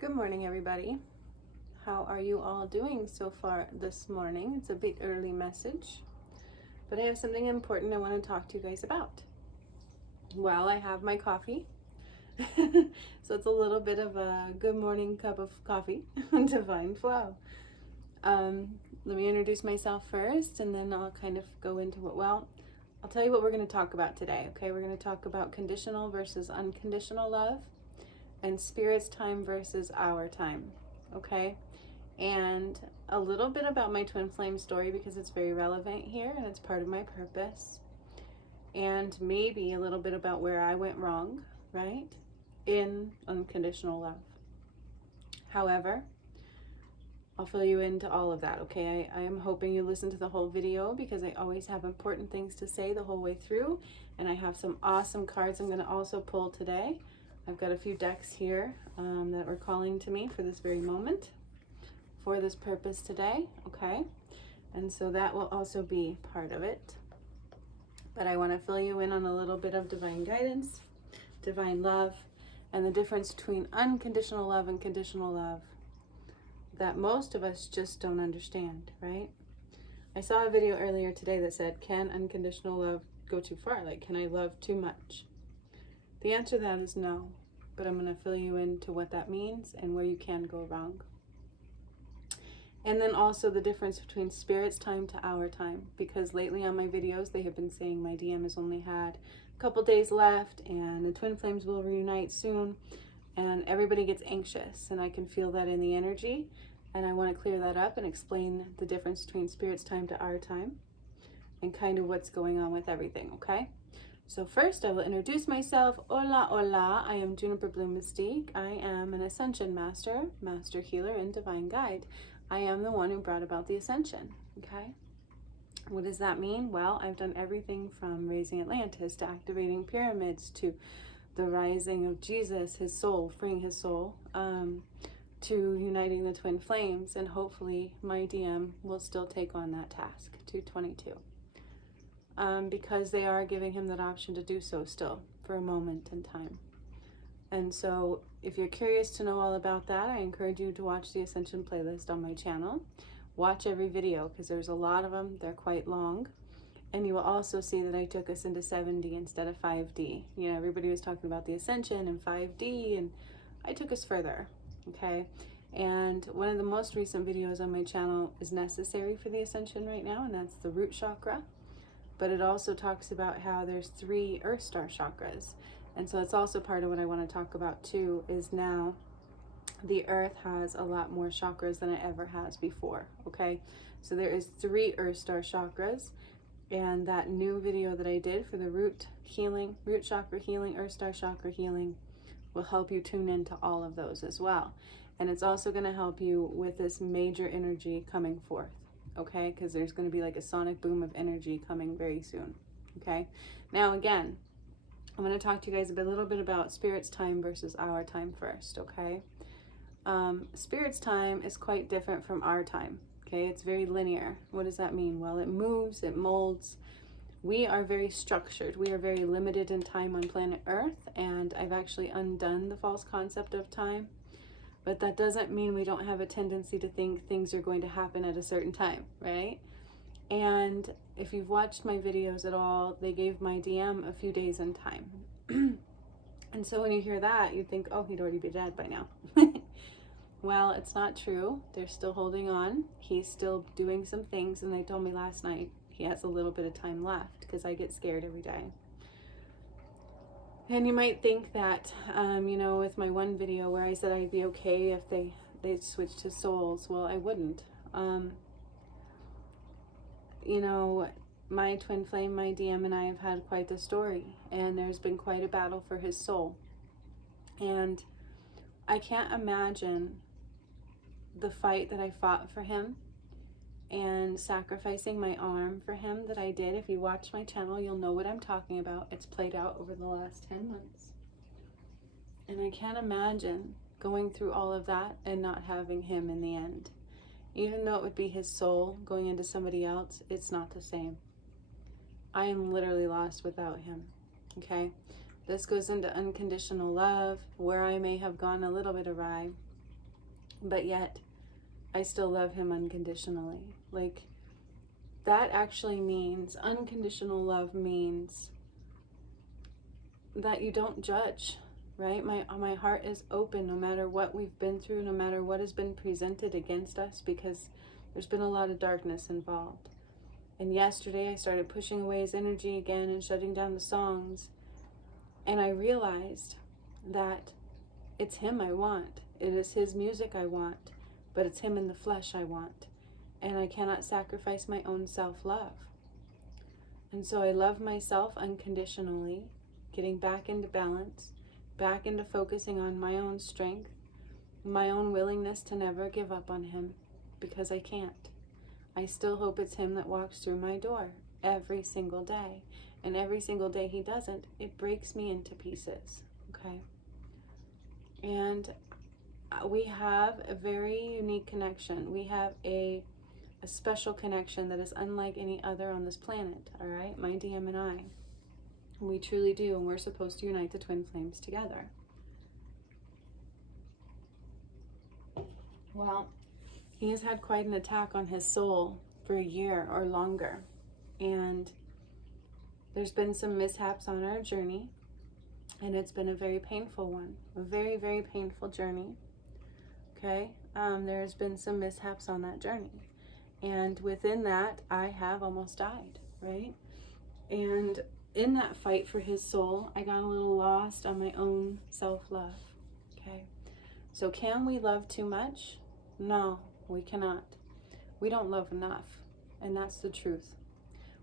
Good morning, everybody. How are you all doing so far this morning? It's a bit early message, but I have something important I want to talk to you guys about. Well, I have my coffee. So it's a little bit of a good morning cup of coffee, divine flow. Let me introduce myself first, and then I'll kind of go into I'll tell you what we're going to talk about today, okay? We're going to talk about conditional versus unconditional love, and spirit's time versus our time, okay? And a little bit about my twin flame story because it's very relevant here and it's part of my purpose. And maybe a little bit about where I went wrong, right? In unconditional love. However, I'll fill you into all of that, okay? I am hoping you listen to the whole video because I always have important things to say the whole way through. And I have some awesome cards I'm going to also pull today. I've got a few decks here that were calling to me for this very moment, for this purpose today, okay? And so that will also be part of it. But I want to fill you in on a little bit of divine guidance, divine love, and the difference between unconditional love and conditional love that most of us just don't understand, right? I saw a video earlier today that said, can unconditional love go too far? Like, can I love too much? The answer to that is no, but I'm going to fill you into what that means and where you can go wrong. And then also the difference between spirit's time to our time, because lately on my videos they have been saying my DM has only had a couple days left and the twin flames will reunite soon, and everybody gets anxious, and I can feel that in the energy, and I want to clear that up and explain the difference between spirit's time to our time and kind of what's going on with everything, okay? So first I will introduce myself. Hola, hola, I am Juniper Bloom Mystique. I am an Ascension Master, Master Healer, and Divine Guide. I am the one who brought about the Ascension, okay? What does that mean? Well, I've done everything from raising Atlantis to activating pyramids to the rising of Jesus, his soul, freeing his soul, to uniting the twin flames, and hopefully my DM will still take on that task, 222. Because they are giving him that option to do so still for a moment in time. And so if you're curious to know all about that, I encourage you to watch the Ascension playlist on my channel. Watch every video because there's a lot of them. They're quite long. And you will also see that I took us into 7D instead of 5D. You know, everybody was talking about the Ascension and 5D, and I took us further, okay? And one of the most recent videos on my channel is necessary for the Ascension right now, and that's the root chakra. But it also talks about how there's 3 Earth Star chakras. And so it's also part of what I want to talk about too, is now the Earth has a lot more chakras than it ever has before, okay? So there is 3 Earth Star chakras, and that new video that I did for the root healing, root chakra healing, Earth Star chakra healing will help you tune into all of those as well. And it's also going to help you with this major energy coming forth, okay? Because there's going to be like a sonic boom of energy coming very soon, okay? Now again, I'm going to talk to you guys a little bit about spirit's time versus our time first, okay? Spirit's time is quite different from our time, okay? It's very linear. What does that mean? Well, it moves, it molds. We are very structured. We are very limited in time on planet Earth, and I've actually undone the false concept of time. But that doesn't mean we don't have a tendency to think things are going to happen at a certain time, right? And if you've watched my videos at all, they gave my DM a few days in time. And so when you hear that, you think, oh, he'd already be dead by now. Well, it's not true. They're still holding on. He's still doing some things, and they told me last night he has a little bit of time left because I get scared every day. And you might think that, you know, with my one video where I said I'd be okay if they switched to souls. Well, I wouldn't. You know, my twin flame, my DM, and I have had quite the story, and there's been quite a battle for his soul. And I can't imagine the fight that I fought for him and sacrificing my arm for him that I did. If you watch my channel, you'll know what I'm talking about. It's played out over the last 10 months. And I can't imagine going through all of that and not having him in the end. Even though it would be his soul going into somebody else, it's not the same. I am literally lost without him, okay? This goes into unconditional love, where I may have gone a little bit awry. but yet I still love him unconditionally. Like, that actually means, unconditional love means that you don't judge, right? My heart is open no matter what we've been through, no matter what has been presented against us, because there's been a lot of darkness involved. And yesterday I started pushing away his energy again and shutting down the songs. And I realized that it's him I want. It is his music I want, but it's him in the flesh I want. And I cannot sacrifice my own self-love. And so I love myself unconditionally, getting back into balance, back into focusing on my own strength, my own willingness to never give up on him, because I can't. I still hope it's him that walks through my door every single day. And every single day he doesn't, it breaks me into pieces, okay? And we have a very unique connection. We have a special connection that is unlike any other on this planet, all right? My DM and I. We truly do, and we're supposed to unite the twin flames together. Well, he has had quite an attack on his soul for a year or longer, and there's been some mishaps on our journey, and it's been a very painful one, a very, very painful journey, okay? There's been some mishaps on that journey, and within that, I have almost died, right? And in that fight for his soul, I got a little lost on my own self-love, okay? So can we love too much? No, we cannot. We don't love enough, and that's the truth.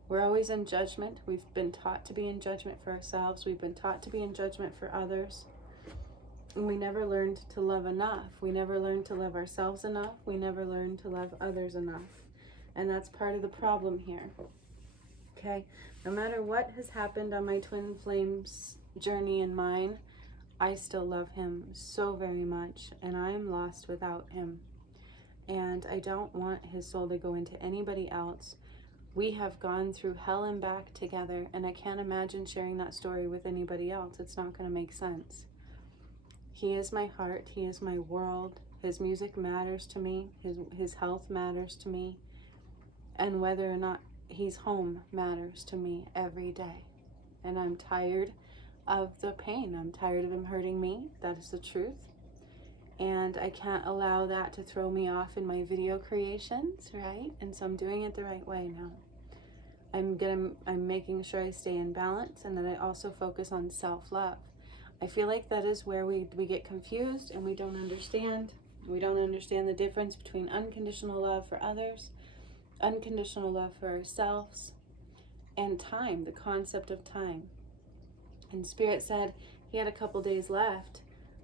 We're always in judgment. We've been taught to be in judgment for ourselves. We've been taught to be in judgment for others. And we never learned to love enough. We never learned to love ourselves enough. We never learned to love others enough. And that's part of the problem here. Okay? No matter what has happened on my twin flames journey and mine, I still love him so very much, and I am lost without him. And I don't want his soul to go into anybody else. We have gone through hell and back together, and I can't imagine sharing that story with anybody else. It's not going to make sense. He is my heart. He is my world. His music matters to me. His health matters to me. And whether or not he's home matters to me every day. And I'm tired of the pain. I'm tired of him hurting me. That is the truth. And I can't allow that to throw me off in my video creations, right? And so I'm doing it the right way now. I'm making sure I stay in balance, and that I also focus on self-love. I feel like that is where we get confused, and we don't understand. We don't understand the difference between unconditional love for others, unconditional love for ourselves, and time, the concept of time. And Spirit said he had a couple days left.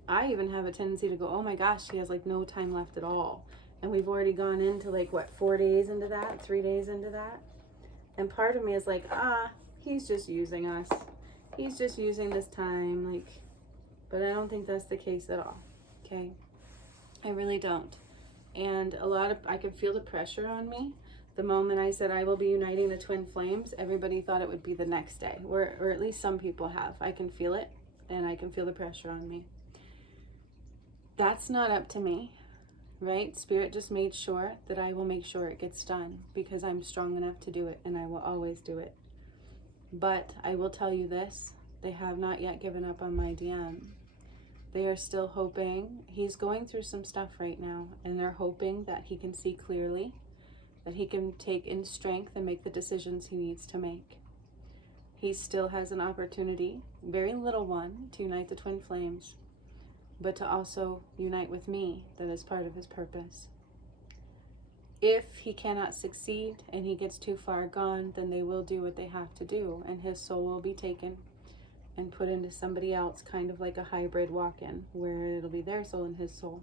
I even have a tendency to go, oh my gosh, he has like no time left at all. And we've already gone into like, what, 4 days into that, 3 days into that? And part of me is like, he's just using us. He's just using this time, like, but I don't think that's the case at all, okay? I really don't. And I could feel the pressure on me. The moment I said I will be uniting the twin flames, everybody thought it would be the next day, or at least some people have. I can feel it, and I can feel the pressure on me. That's not up to me, right? Spirit just made sure that I will make sure it gets done, because I'm strong enough to do it, and I will always do it. But I will tell you this, they have not yet given up on my DM. They are still hoping. He's going through some stuff right now, and they're hoping that he can see clearly, that he can take in strength and make the decisions he needs to make. He still has an opportunity, very little one, to unite the twin flames, but to also unite with me. That is part of his purpose. If he cannot succeed and he gets too far gone, then they will do what they have to do, and his soul will be taken and put into somebody else, kind of like a hybrid walk-in, where it'll be their soul and his soul.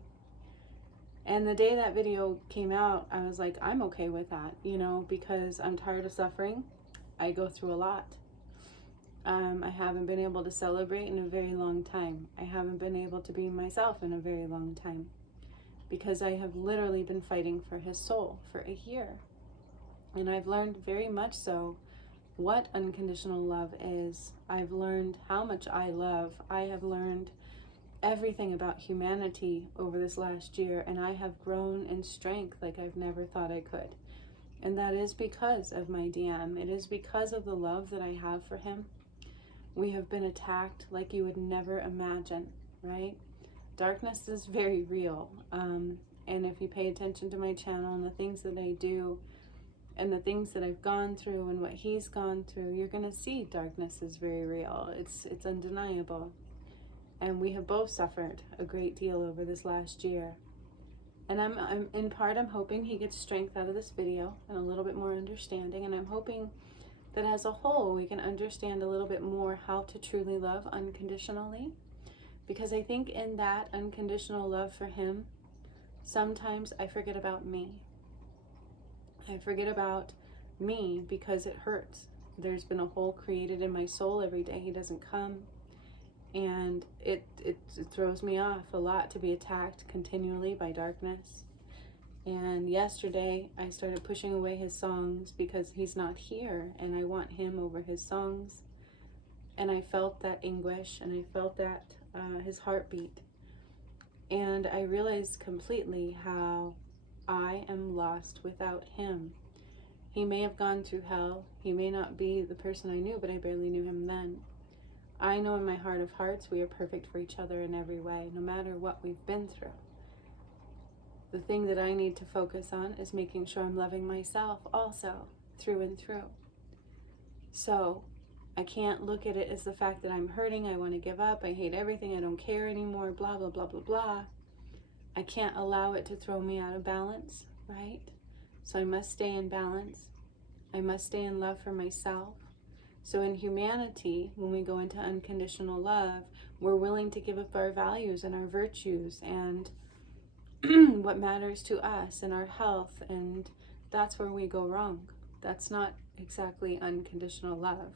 And the day that video came out, I was like, I'm okay with that, because I'm tired of suffering. I go through a lot. I haven't been able to celebrate in a very long time. I haven't been able to be myself in a very long time, because I have literally been fighting for his soul for a year. And I've learned very much so what unconditional love is. I've learned how much I love. I have learned everything about humanity over this last year, and I have grown in strength like I've never thought I could. And that is because of my DM. It is because of the love that I have for him. We have been attacked like you would never imagine, right? Darkness is very real. And if you pay attention to my channel and the things that I do and the things that I've gone through and what he's gone through, you're going to see darkness is very real. It's undeniable. And we have both suffered a great deal over this last year. And I'm in part, I'm hoping he gets strength out of this video and a little bit more understanding. And I'm hoping that as a whole, we can understand a little bit more how to truly love unconditionally. Because I think in that unconditional love for him, sometimes I forget about me. I forget about me because it hurts. There's been a hole created in my soul every day he doesn't come. And it throws me off a lot to be attacked continually by darkness. And yesterday I started pushing away his songs because he's not here and I want him over his songs. And I felt that anguish and I felt that his heartbeat. And I realized completely how I am lost without him. He may have gone through hell. He may not be the person I knew, but I barely knew him then. I know in my heart of hearts we are perfect for each other in every way, no matter what we've been through. The thing that I need to focus on is making sure I'm loving myself also, through and through. So I can't look at it as the fact that I'm hurting, I want to give up, I hate everything, I don't care anymore, blah, blah, blah, blah, blah. I can't allow it to throw me out of balance, right? So I must stay in balance. I must stay in love for myself. So in humanity, when we go into unconditional love, we're willing to give up our values and our virtues and what matters to us and our health, and that's where we go wrong. That's not exactly unconditional love.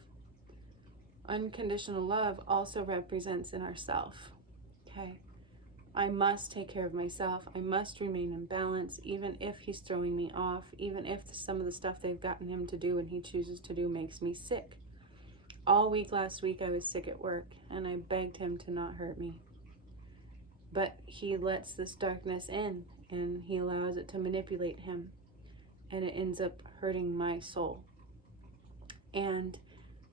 Unconditional love also represents in ourself, okay? I must take care of myself. I must remain in balance, even if he's throwing me off, even if some of the stuff they've gotten him to do and he chooses to do makes me sick. All week last week I was sick at work and I begged him to not hurt me. But he lets this darkness in and he allows it to manipulate him, and it ends up hurting my soul. And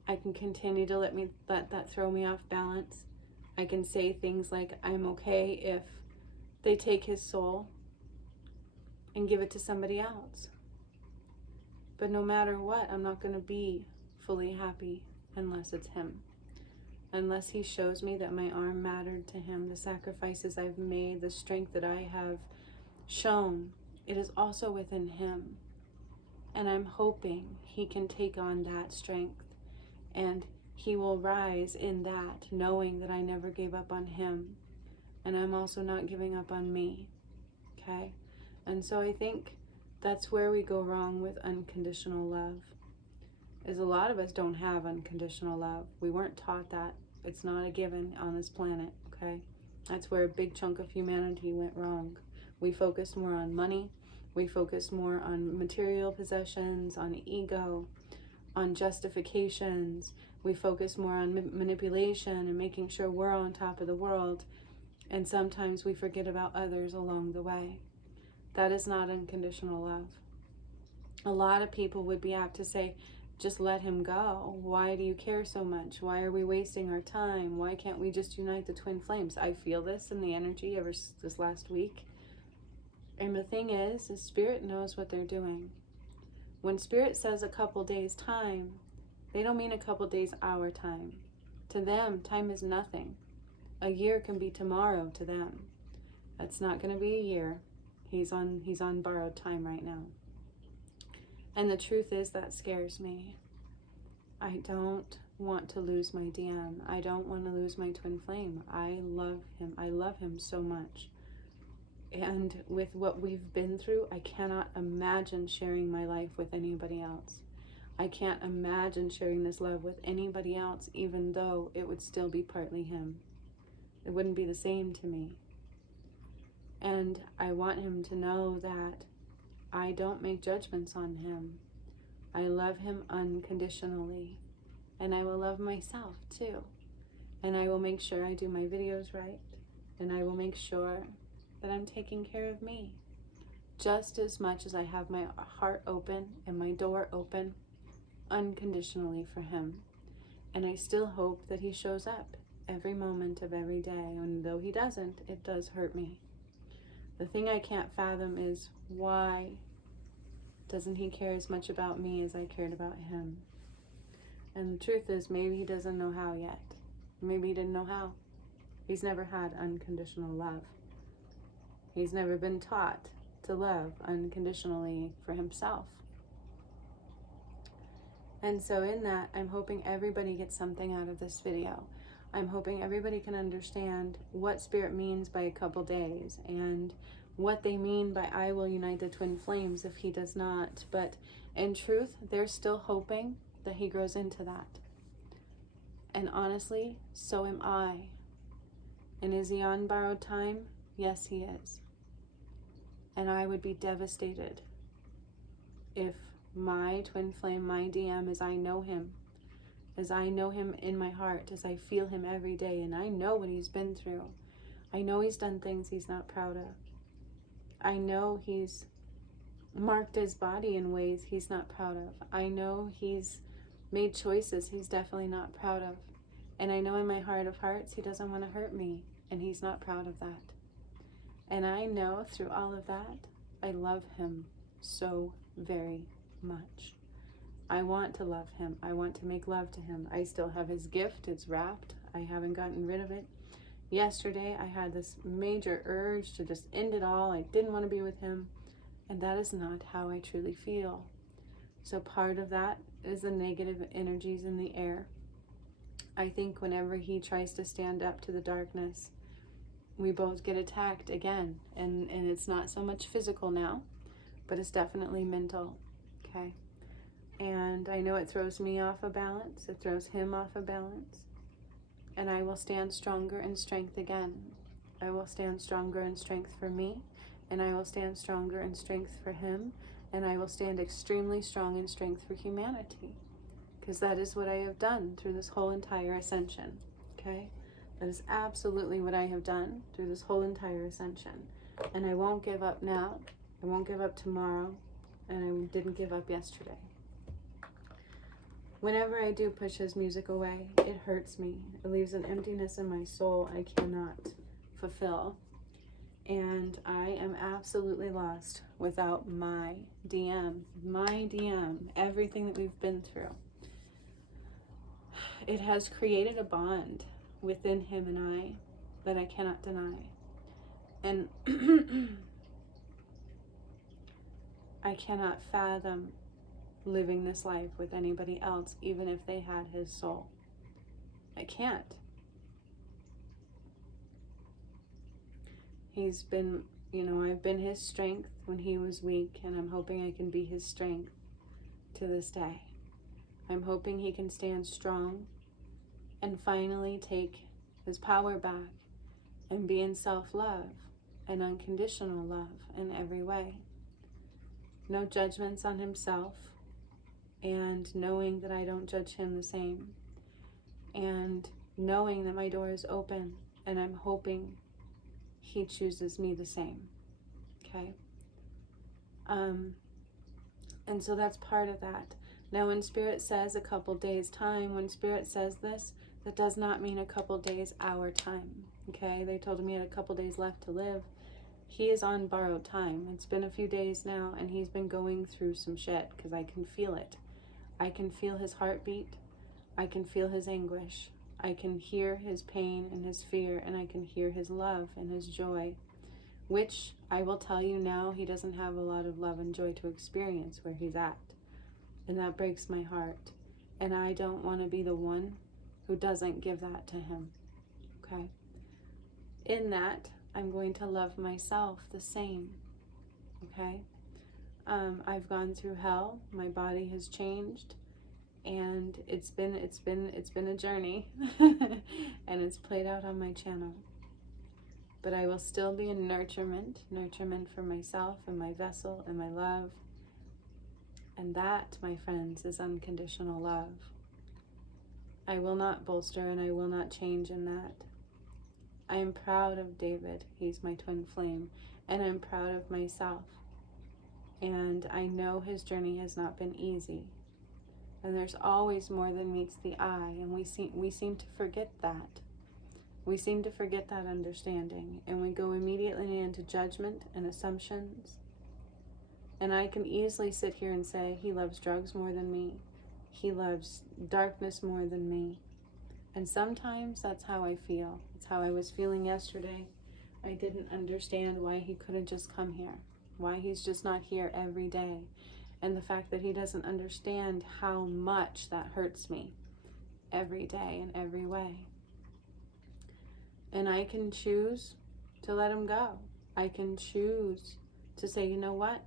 I can continue to let that throw me off balance. I can say things like, I'm okay if they take his soul and give it to somebody else. But no matter what, I'm not going to be fully happy unless it's him. Unless he shows me that my arm mattered to him, the sacrifices I've made, the strength that I have shown, it is also within him. And I'm hoping he can take on that strength and he will rise in that, knowing that I never gave up on him. And I'm also not giving up on me, okay? And so I think that's where we go wrong with unconditional love, is a lot of us don't have unconditional love. We weren't taught that. It's not a given on this planet, okay? That's where a big chunk of humanity went wrong. We focused more on money. We focused more on material possessions, on ego, on justifications. We focus more on manipulation and making sure we're on top of the world. And sometimes we forget about others along the way. That is not unconditional love. A lot of people would be apt to say, just let him go. Why do you care so much? Why are we wasting our time? Why can't we just unite the twin flames? I feel this in the energy ever this last week. And the thing is Spirit knows what they're doing. When Spirit says a couple days time, they don't mean a couple days our time. To them, time is nothing. A year can be tomorrow to them. That's not going to be a year. He's on borrowed time right now. And the truth is that scares me. I don't want to lose my DM. I don't want to lose my twin flame. I love him. I love him so much. And with what we've been through, I cannot imagine sharing my life with anybody else. I can't imagine sharing this love with anybody else, even though it would still be partly him. It wouldn't be the same to me. And I want him to know that I don't make judgments on him. I love him unconditionally. And I will love myself too. And I will make sure I do my videos right. and I will make sure that I'm taking care of me just as much as I have my heart open and my door open unconditionally for him. And I still hope that he shows up every moment of every day. And though he doesn't, it does hurt me. The thing I can't fathom is, why doesn't he care as much about me as I cared about him? And the truth is, maybe he doesn't know how yet. Maybe he didn't know how. He's never had unconditional love. He's never been taught to love unconditionally for himself. And so in that, I'm hoping everybody gets something out of this video. I'm hoping everybody can understand what Spirit means by a couple days and what they mean by I will unite the twin flames if he does not. But in truth, they're still hoping that he grows into that. And honestly, so am I. And is he on borrowed time? Yes, he is. And I would be devastated if my twin flame, my DM, as I know him in my heart, as I feel him every day, and I know what he's been through. I know he's done things he's not proud of. I know he's marked his body in ways he's not proud of. I know he's made choices he's definitely not proud of. And I know in my heart of hearts, he doesn't want to hurt me, and he's not proud of that. And I know through all of that, I love him so very much. I want to love him. I want to make love to him. I still have his gift. It's wrapped. I haven't gotten rid of it. Yesterday, I had this major urge to just end it all. I didn't want to be with him. And that is not how I truly feel. So part of that is the negative energies in the air. I think whenever he tries to stand up to the darkness, we both get attacked again. And it's not so much physical now, but it's definitely mental. Okay? And I know it throws me off of balance. It throws him off of balance. And I will stand stronger in strength again. I will stand stronger in strength for me. And I will stand stronger in strength for him. And I will stand extremely strong in strength for humanity. Because that is what I have done through this whole entire ascension. Okay? That is absolutely what I have done through this whole entire ascension. And I won't give up now. I won't give up tomorrow. And I didn't give up yesterday. Whenever I do push his music away, it hurts me. It leaves an emptiness in my soul I cannot fulfill. And I am absolutely lost without my DM. My DM, everything that we've been through. It has created a bond within him and I that I cannot deny. And I cannot fathom living this life with anybody else, even if they had his soul. I can't. He's been, I've been his strength when he was weak, and I'm hoping I can be his strength to this day. I'm hoping he can stand strong and finally take his power back and be in self-love and unconditional love in every way. No judgments on himself, and knowing that I don't judge him the same, and knowing that my door is open, and I'm hoping he chooses me the same. Okay? And so that's part of that. Now, when Spirit says a couple days time, when Spirit says this, that does not mean a couple days our time. Okay? They told him he had a couple days left to live. He is on borrowed time. It's been a few days now, and he's been going through some shit, because I can feel it. I can feel his heartbeat. I can feel his anguish. I can hear his pain and his fear, and I can hear his love and his joy, which I will tell you now, he doesn't have a lot of love and joy to experience where he's at. And that breaks my heart. And I don't want to be the one who doesn't give that to him. Okay? In that, I'm going to love myself the same. Okay? I've gone through hell. My body has changed, and it's been a journey, and it's played out on my channel. But I will still be in nurturement for myself and my vessel and my love. And that, my friends, is unconditional love. I will not bolster and I will not change in that. I am proud of David. He's my twin flame. And I'm proud of myself. And I know his journey has not been easy. And there's always more than meets the eye. And we seem to forget that. We seem to forget that understanding. And we go immediately into judgment and assumptions. And I can easily sit here and say, he loves drugs more than me. He loves darkness more than me. And sometimes that's how I feel. It's how I was feeling yesterday. I didn't understand why he couldn't just come here. Why he's just not here every day. And the fact that he doesn't understand how much that hurts me every day in every way. And I can choose to let him go. I can choose to say, you know what?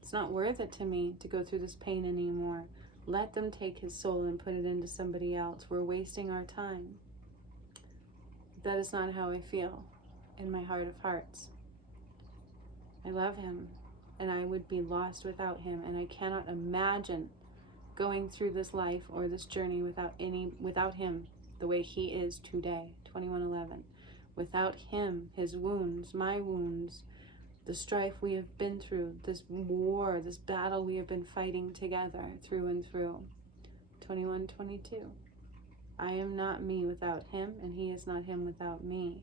It's not worth it to me to go through this pain anymore. Let them take his soul and put it into somebody else. We're wasting our time. That is not how I feel in my heart of hearts. I love him, and I would be lost without him, and I cannot imagine going through this life or this journey without him the way he is today, 2111. Without him, his wounds, my wounds, the strife we have been through, this war, this battle we have been fighting together through and through. 2122. I am not me without him, and he is not him without me.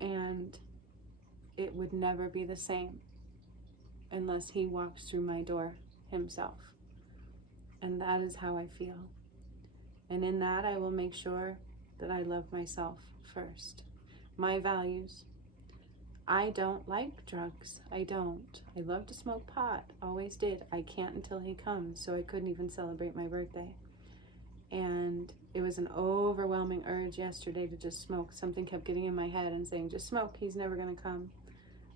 And it would never be the same unless he walks through my door himself. And that is how I feel. And in that, I will make sure that I love myself first. My values. I don't like drugs. I don't. I love to smoke pot. Always did. I can't until he comes, so I couldn't even celebrate my birthday. And it was an overwhelming urge yesterday to just smoke. Something kept getting in my head and saying, just smoke. He's never going to come.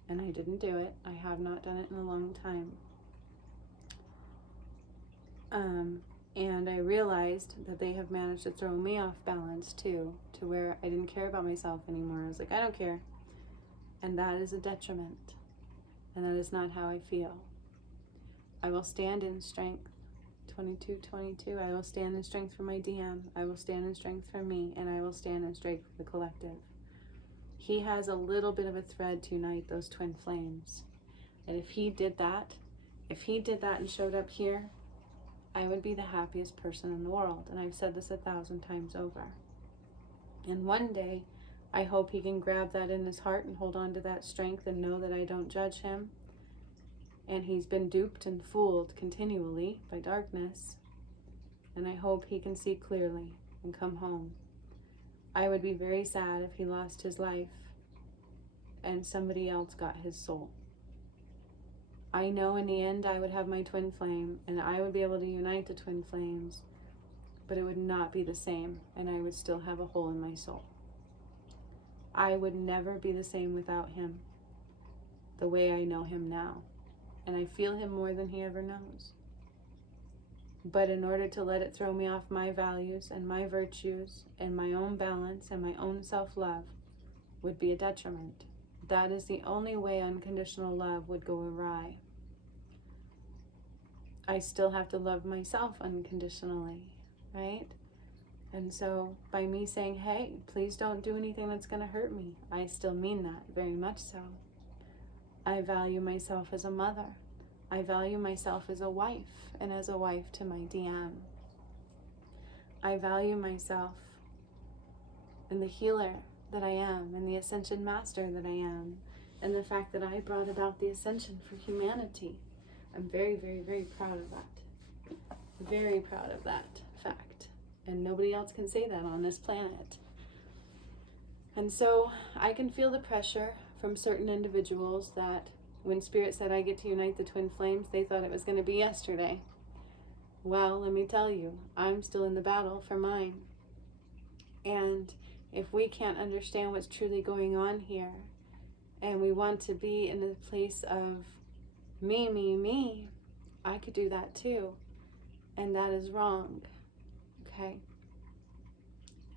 And I didn't do it. I have not done it in a long time. And I realized that they have managed to throw me off balance too, to where I didn't care about myself anymore. I was like, I don't care. And that is a detriment. And that is not how I feel. I will stand in strength. 2222. I will stand in strength for my DM. I will stand in strength for me. And I will stand in strength for the collective. He has a little bit of a thread to unite those twin flames. And if he did that and showed up here, I would be the happiest person in the world. And I've said this 1,000 times over. And one day, I hope he can grab that in his heart and hold on to that strength and know that I don't judge him. And he's been duped and fooled continually by darkness. And I hope he can see clearly and come home. I would be very sad if he lost his life and somebody else got his soul. I know in the end I would have my twin flame and I would be able to unite the twin flames, but it would not be the same and I would still have a hole in my soul. I would never be the same without him, the way I know him now. And I feel him more than he ever knows. But in order to let it throw me off my values and my virtues and my own balance and my own self-love would be a detriment. That is the only way unconditional love would go awry. I still have to love myself unconditionally, right? And so by me saying, hey, please don't do anything that's going to hurt me, I still mean that very much so. I value myself as a mother. I value myself as a wife and as a wife to my DM. I value myself and the healer that I am and the ascension master that I am and the fact that I brought about the ascension for humanity. I'm very, very, very proud of that. Very proud of that fact. And nobody else can say that on this planet. And so I can feel the pressure from certain individuals that when Spirit said I get to unite the twin flames, they thought it was going to be yesterday. Well, let me tell you, I'm still in the battle for mine. And if we can't understand what's truly going on here, and we want to be in a place of me, me, me, I could do that too. And that is wrong. Okay?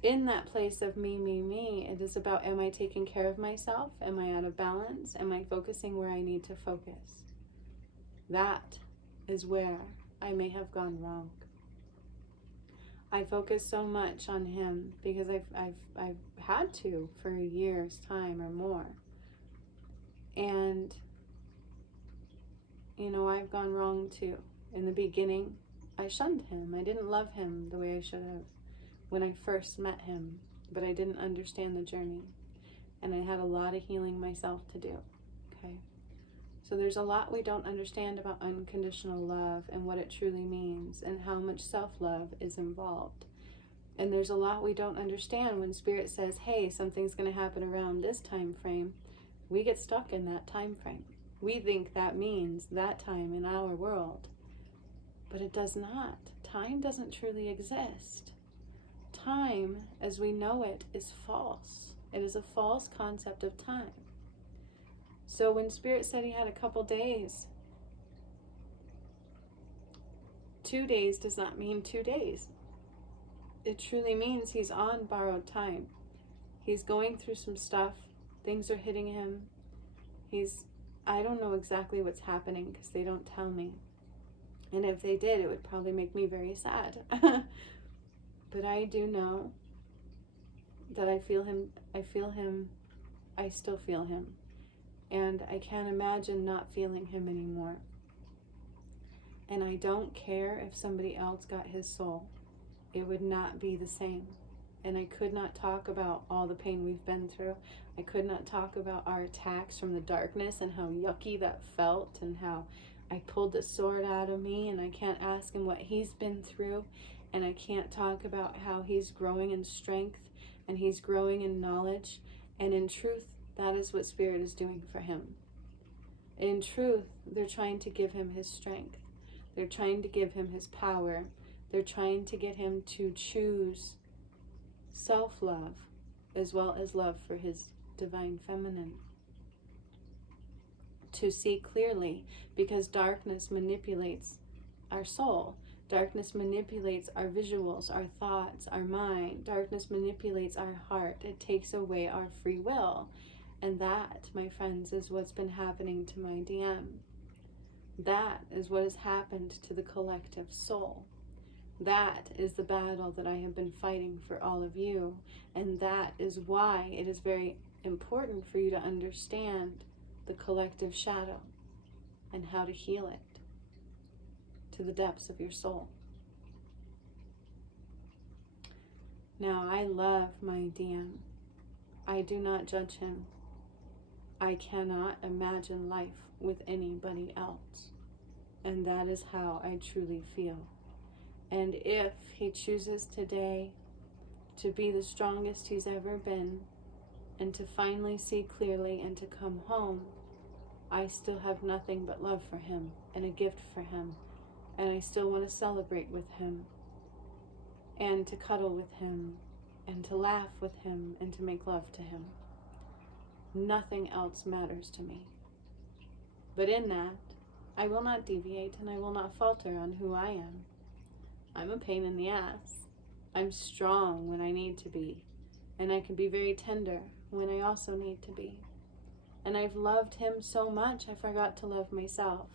In that place of me, me, me, it is about, am I taking care of myself? Am I out of balance? Am I focusing where I need to focus? That is where I may have gone wrong. I focus so much on him because I've had to for a year's time or more. And, you know, I've gone wrong too. In the beginning, I shunned him. I didn't love him the way I should have when I first met him, but I didn't understand the journey. And I had a lot of healing myself to do, okay? So there's a lot we don't understand about unconditional love and what it truly means and how much self-love is involved. And there's a lot we don't understand when Spirit says, hey, something's going to happen around this time frame. We get stuck in that time frame. We think that means that time in our world. But it does not. Time doesn't truly exist. Time, as we know it, is false. It is a false concept of time. So when Spirit said he had a couple days, 2 days does not mean 2 days. It truly means he's on borrowed time. He's going through some stuff. Things are hitting him. I don't know exactly what's happening because they don't tell me. And if they did, it would probably make me very sad. But I do know that I feel him. I still feel him. And I can't imagine not feeling him anymore. And I don't care if somebody else got his soul. It would not be the same. And I could not talk about all the pain we've been through. I could not talk about our attacks from the darkness and how yucky that felt and how I pulled the sword out of me, and I can't ask him what he's been through. And I can't talk about how he's growing in strength and he's growing in knowledge. And in truth, that is what Spirit is doing for him. In truth, they're trying to give him his strength. They're trying to give him his power. They're trying to get him to choose self-love as well as love for his divine feminine. To see clearly, because darkness manipulates our soul. Darkness manipulates our visuals, our thoughts, our mind. Darkness manipulates our heart. It takes away our free will. And that, my friends, is what's been happening to my DM. That is what has happened to the collective soul. That is the battle that I have been fighting for all of you. And that is why it is very important for you to understand the collective shadow and how to heal it to the depths of your soul. Now, I love my DM. I do not judge him. I cannot imagine life with anybody else. And that is how I truly feel. And if he chooses today to be the strongest he's ever been and to finally see clearly and to come home, I still have nothing but love for him and a gift for him. And I still want to celebrate with him and to cuddle with him and to laugh with him and to make love to him. Nothing else matters to me. But in that, I will not deviate and I will not falter on who I am. I'm a pain in the ass. I'm strong when I need to be. And I can be very tender when I also need to be. And I've loved him so much, I forgot to love myself.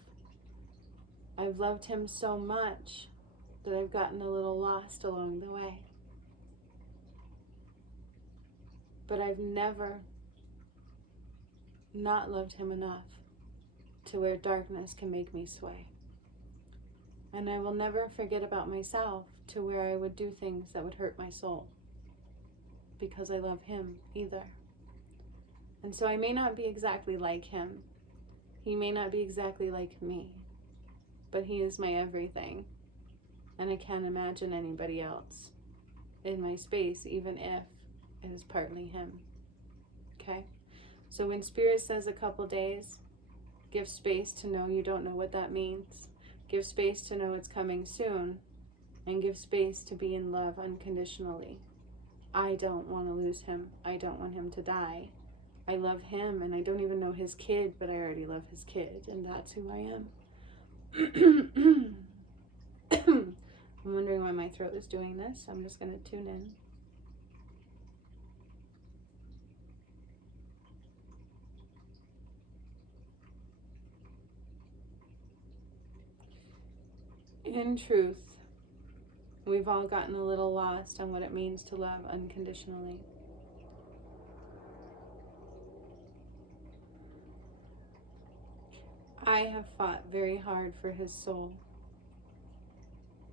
I've loved him so much that I've gotten a little lost along the way. But I've never not loved him enough to where darkness can make me sway. And I will never forget about myself to where I would do things that would hurt my soul because I love him either. And so I may not be exactly like him. He may not be exactly like me, but he is my everything. And I can't imagine anybody else in my space, even if it is partly him. Okay? So when Spirit says a couple days, give space to know you don't know what that means. Give space to know it's coming soon. And give space to be in love unconditionally. I don't want to lose him. I don't want him to die. I love him, and I don't even know his kid, but I already love his kid, and that's who I am. I'm wondering why my throat is doing this. I'm just going to tune in. In truth, We've all gotten a little lost on what it means to love unconditionally. I have fought very hard for his soul.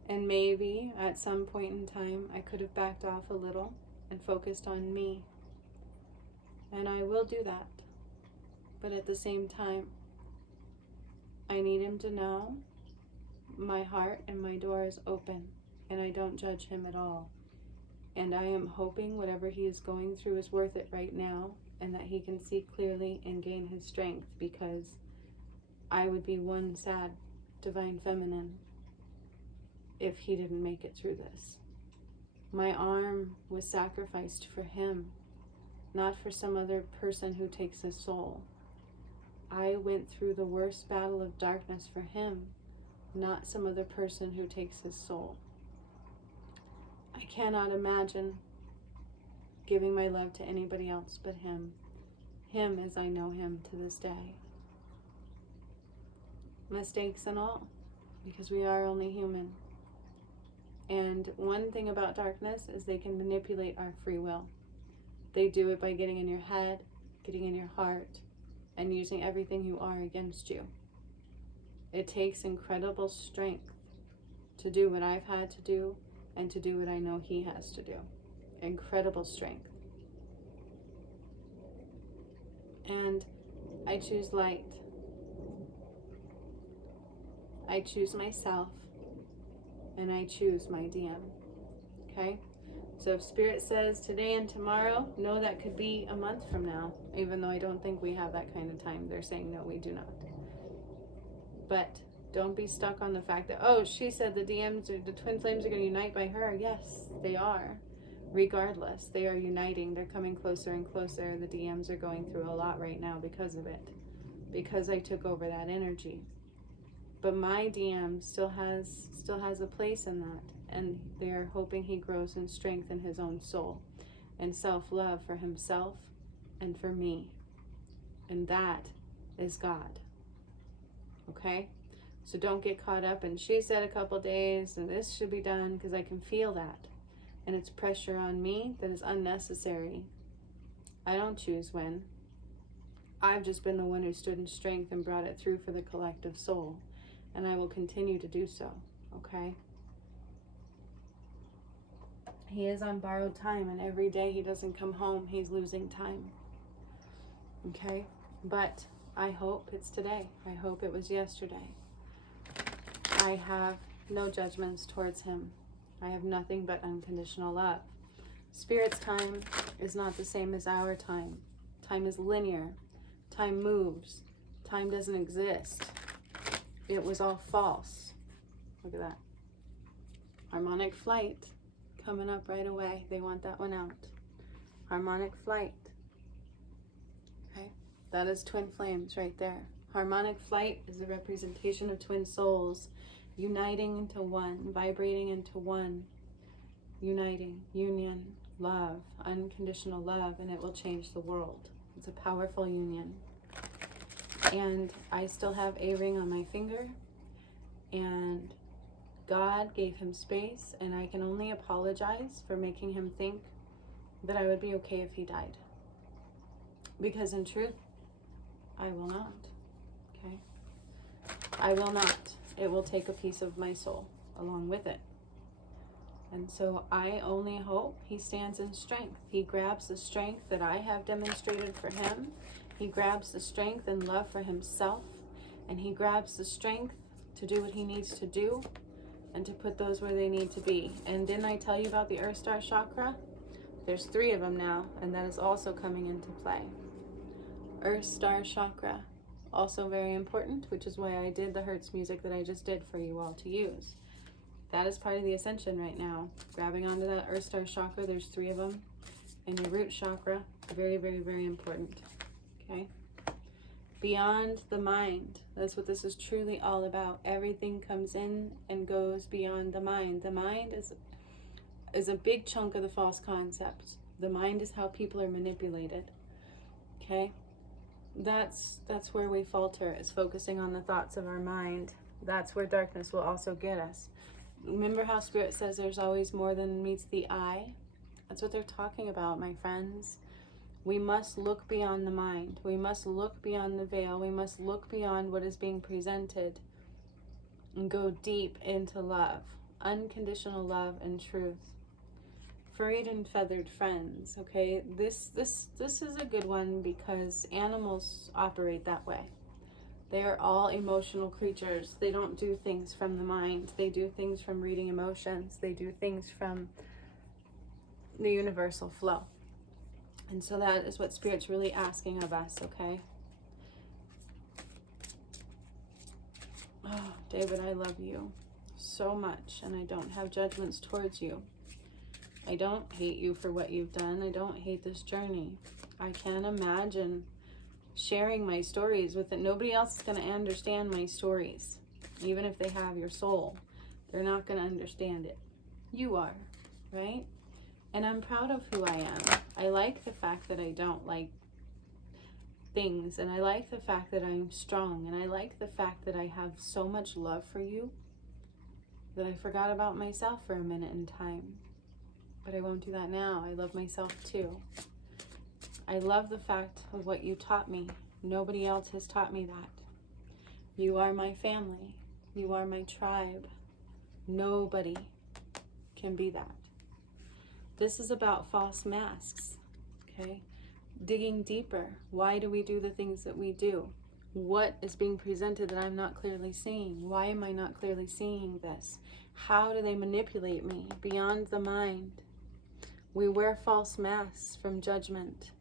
And maybe at some point in time, I could have backed off a little and focused on me. And I will do that. But at the same time, I need him to know my heart and my door is open, and I don't judge him at all. And I am hoping whatever he is going through is worth it right now, and that he can see clearly and gain his strength, because I would be one sad divine feminine if he didn't make it through this. My arm was sacrificed for him, not for some other person who takes his soul. I went through the worst battle of darkness for him, not some other person who takes his soul. I cannot imagine giving my love to anybody else but him as I know him to this day. Mistakes and all, because we are only human. And one thing about darkness is they can manipulate our free will. They do it by getting in your head, getting in your heart, and using everything you are against you. It takes incredible strength to do what I've had to do and to do what I know he has to do. Incredible strength. And I choose light. I choose myself, and I choose my DM. Okay? So if Spirit says today and tomorrow, no, that could be a month from now, even though I don't think we have that kind of time. They're saying, no, we do not. But don't be stuck on the fact that, oh, she said the DMs or the twin flames are going to unite by her. Yes, they are. Regardless, they are uniting. They're coming closer and closer. The DMs are going through a lot right now because of it, because I took over that energy. But my DM still has a place in that, and they're hoping he grows in strength in his own soul and self-love for himself and for me. And that is God. Okay? So don't get caught up in, she said a couple days and this should be done, because I can feel that. And it's pressure on me that is unnecessary. I don't choose when. I've just been the one who stood in strength and brought it through for the collective soul. And I will continue to do so, okay? He is on borrowed time, and every day he doesn't come home, he's losing time, okay? But I hope it's today. I hope it was yesterday. I have no judgments towards him. I have nothing but unconditional love. Spirit's time is not the same as our time. Time is linear. Time moves. Time doesn't exist. It was all false. Look at that. Harmonic flight coming up right away. They want that one out. Harmonic flight. Okay, that is twin flames right there. Harmonic flight is a representation of twin souls uniting into one, vibrating into one, uniting, union, love, unconditional love, and it will change the world. It's a powerful union. And I still have a ring on my finger, and God gave him space, and I can only apologize for making him think that I would be okay if he died. Because in truth, I will not. Okay? I will not. It will take a piece of my soul along with it. And so I only hope he stands in strength. He grabs the strength that I have demonstrated for him. He grabs the strength and love for himself. And he grabs the strength to do what he needs to do and to put those where they need to be. And didn't I tell you about the Earth Star Chakra? There's 3 of them now, and that is also coming into play. Earth Star Chakra, also very important, which is why I did the Hertz music that I just did for you all to use. That is part of the ascension right now. Grabbing onto that Earth Star Chakra, there's 3 of them. And your root chakra, very, very, very important. Okay? Beyond the mind. That's what this is truly all about. Everything comes in and goes beyond the mind. The mind is a big chunk of the false concept. The mind is how people are manipulated. Okay? That's where we falter, is focusing on the thoughts of our mind. That's where darkness will also get us. Remember how Spirit says there's always more than meets the eye? That's what they're talking about, my friends. We must look beyond the mind. We must look beyond the veil. We must look beyond what is being presented and go deep into love, unconditional love and truth. Furried and feathered friends, okay? This is a good one because animals operate that way. They are all emotional creatures. They don't do things from the mind. They do things from reading emotions. They do things from the universal flow. And so that is what Spirit's really asking of us, okay? Oh, David, I love you so much, and I don't have judgments towards you. I don't hate you for what you've done. I don't hate this journey. I can't imagine sharing my stories with it. Nobody else is going to understand my stories. Even if they have your soul, they're not going to understand it. You are, right? And I'm proud of who I am. I like the fact that I don't like things, and I like the fact that I'm strong, and I like the fact that I have so much love for you that I forgot about myself for a minute in time. But I won't do that now. I love myself too. I love the fact of what you taught me. Nobody else has taught me that. You are my family. You are my tribe. Nobody can be that. This is about false masks, okay? Digging deeper. Why do we do the things that we do? What is being presented that I'm not clearly seeing? Why am I not clearly seeing this? How do they manipulate me beyond the mind? We wear false masks from judgment,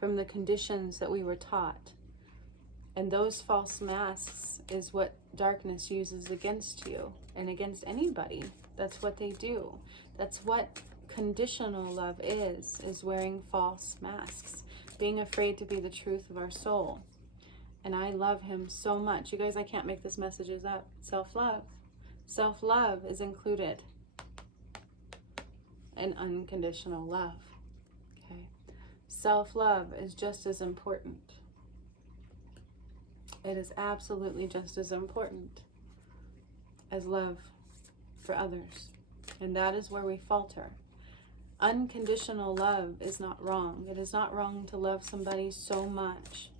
from the conditions that we were taught. And those false masks is what darkness uses against you and against anybody. That's what they do. That's what conditional love is wearing false masks, being afraid to be the truth of our soul. And I love him so much. You guys, I can't make this messages up. Self-love. Self-love is included in unconditional love. Okay? Self-love is just as important. It is absolutely just as important as love for others. And that is where we falter. Unconditional love is not wrong. It is not wrong to love somebody so much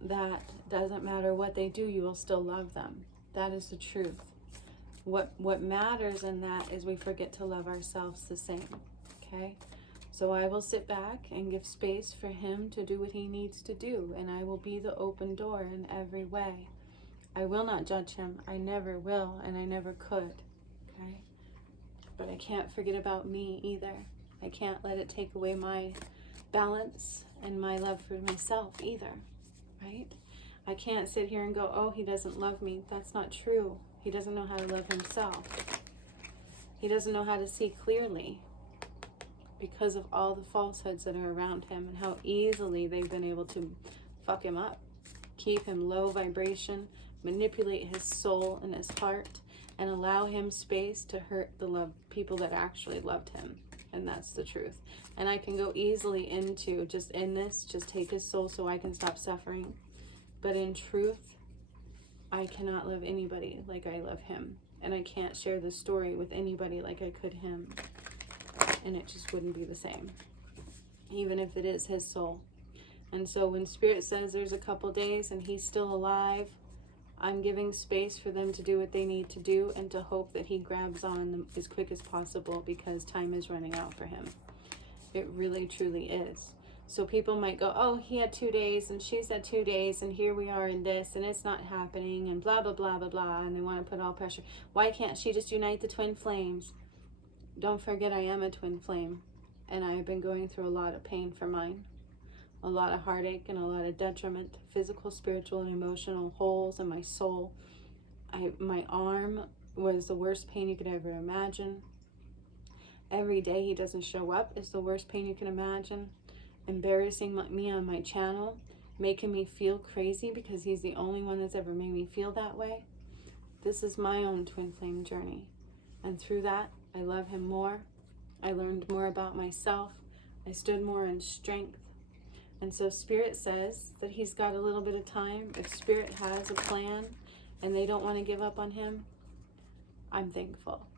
that doesn't matter what they do, you will still love them. That is the truth. What matters in that is we forget to love ourselves the same, okay? So I will sit back and give space for him to do what he needs to do, and I will be the open door in every way. I will not judge him. I never will, and I never could, okay? But I can't forget about me either. I can't let it take away my balance and my love for myself either, right? I can't sit here and go, oh, he doesn't love me. That's not true. He doesn't know how to love himself. He doesn't know how to see clearly because of all the falsehoods that are around him and how easily they've been able to fuck him up, keep him low vibration, manipulate his soul and his heart, and allow him space to hurt the people that actually loved him. And that's the truth. And I can go easily into just take his soul so I can stop suffering. But in truth, I cannot love anybody like I love him. And I can't share this story with anybody like I could him. And it just wouldn't be the same, even if it is his soul. And so when Spirit says there's a couple days and he's still alive, I'm giving space for them to do what they need to do and to hope that he grabs on them as quick as possible, because time is running out for him. It really, truly is. So people might go, oh, he had 2 days and she's had 2 days and here we are in this and it's not happening and blah, blah, blah, blah, blah. And they want to put all pressure. Why can't she just unite the twin flames? Don't forget I am a twin flame, and I have been going through a lot of pain for mine. A lot of heartache and a lot of detriment, physical, spiritual, and emotional holes in my soul. My arm was the worst pain you could ever imagine. Every day he doesn't show up is the worst pain you can imagine. Embarrassing me on my channel, making me feel crazy because he's the only one that's ever made me feel that way. This is my own twin flame journey. And through that, I love him more. I learned more about myself. I stood more in strength. And so Spirit says that he's got a little bit of time. If Spirit has a plan and they don't want to give up on him, I'm thankful.